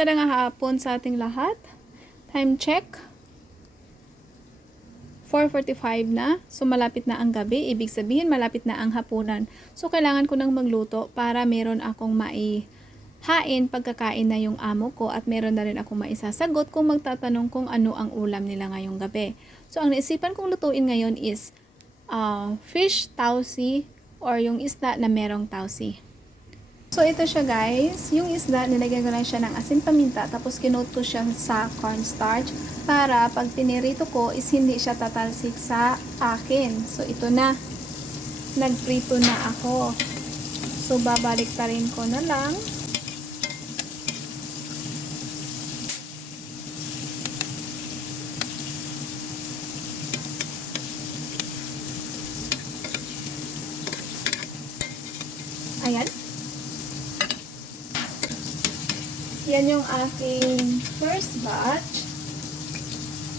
magandang hapon sa ating lahat. Time check. 4:45 na. So, malapit na ang gabi. Ibig sabihin, malapit na ang hapunan. So, kailangan ko nang magluto para meron akong maihain pagkakain na yung amo ko at meron na rin akong maisasagot kung magtatanong kung ano ang ulam nila ngayong gabi. So, ang naisipan kong lutuin ngayon is fish tausi or yung isda na merong tausi. So, ito siya guys. Yung isda, nilagyan ko lang siya ng asin paminta. Tapos, kinoat ko siya sa cornstarch. Para pag pinirito ko, is hindi siya tatalsik sa akin. So, ito na. Nagprito na ako. So, babalik ta rin ko na lang. Ayan. Yan yung aking first batch.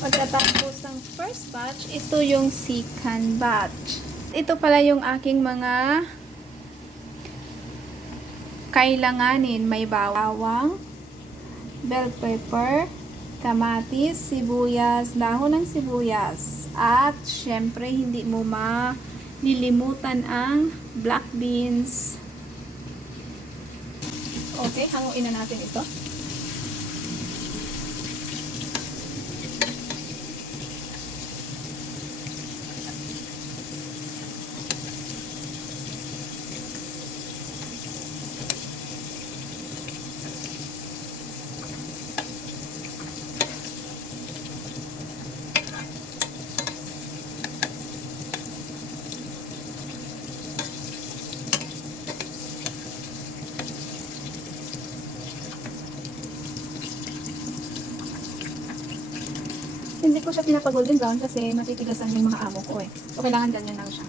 Pagkatapos ng first batch, ito yung second batch. Ito pala yung aking mga kailanganin. May bawang, bell pepper, kamatis, sibuyas, dahon ng sibuyas. At syempre, hindi mo malilimutan ang black beans. Okay, hanguin na natin ito. Hindi ko siya pinapag-golden brown kasi matitigasan yung mga amo ko eh. So, kailangan ganyan lang siya.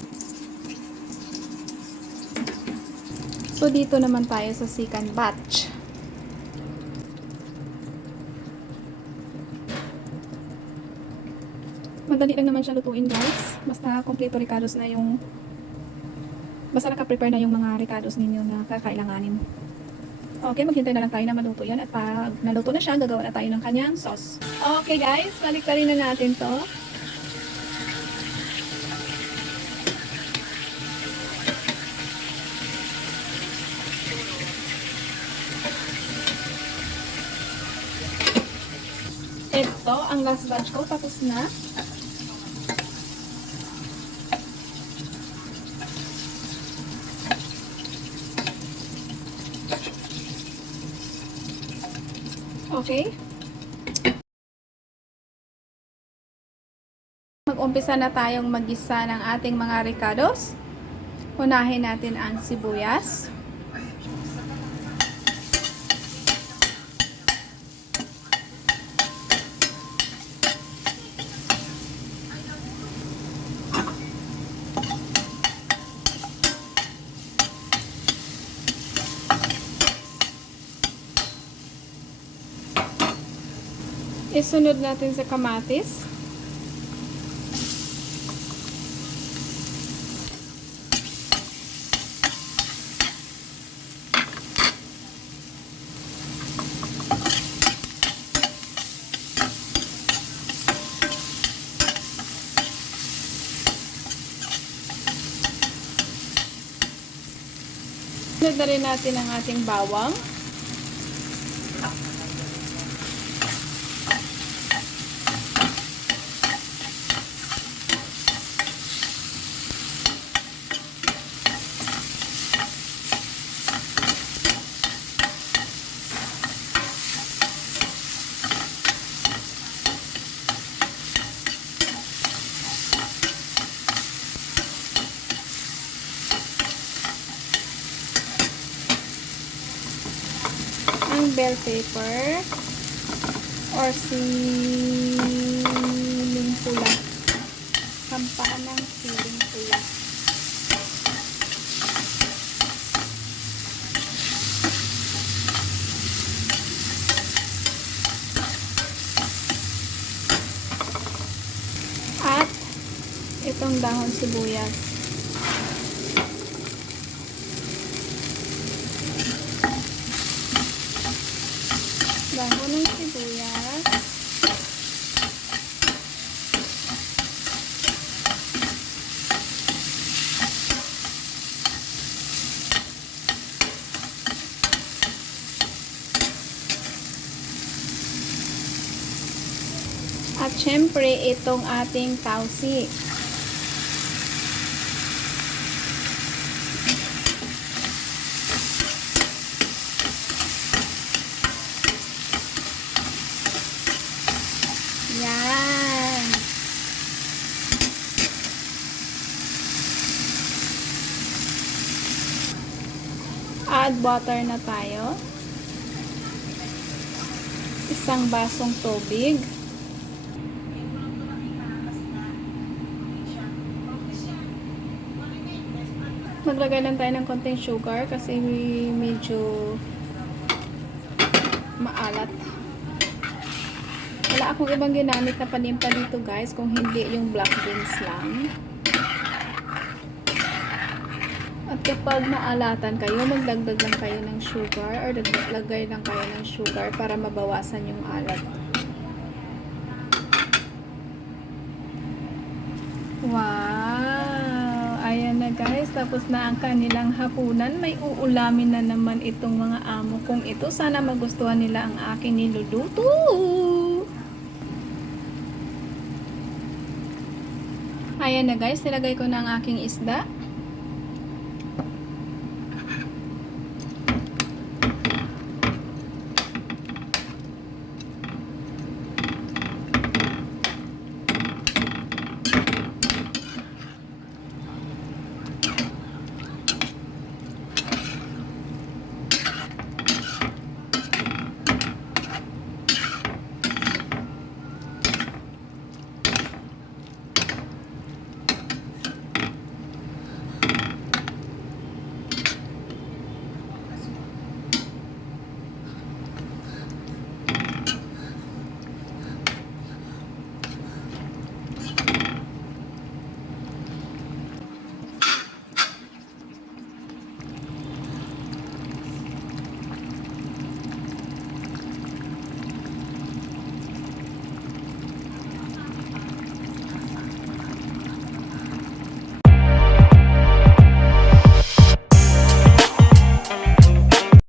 So, dito naman tayo sa second batch. Madali lang naman siya lutuin guys. Basta kompleto ricados na yung basta naka-prepare na yung mga ricados ninyo na kakailanganin. Okay, maghintay na lang tayo na maluto yan. At pag naluto na siya, gagawa na tayo ng kanyang sauce. Okay guys, balik pa rin na natin to. Ito, ang last batch ko, tapos na. Okay. Mag-umpisa na tayong mag-isa ng ating mga ricados. Unahin natin ang sibuyas. Isunod natin sa kamatis. Isunod na rin natin ang ating bawang. Ang bell pepper or siling pula. Kampanang siling pula. At itong dahon sibuyas. At syempre, itong ating tausi. Yan. Add butter na tayo. Isang basong tubig. Maglagay lang tayo ng konting sugar kasi medyo maalat. Wala akong ibang ginamit na panimpa dito guys, kung hindi yung black beans lang. At kapag maalatan kayo, magdagdag lang kayo ng sugar or lagay lang kayo ng sugar para mabawasan yung alat. Wow! Ayan na guys, tapos na ang kanilang hapunan. May uulamin na naman itong mga amo kong ito. Sana magustuhan nila ang aking niluluto. Ayan na guys, nilagay ko na ang aking isda.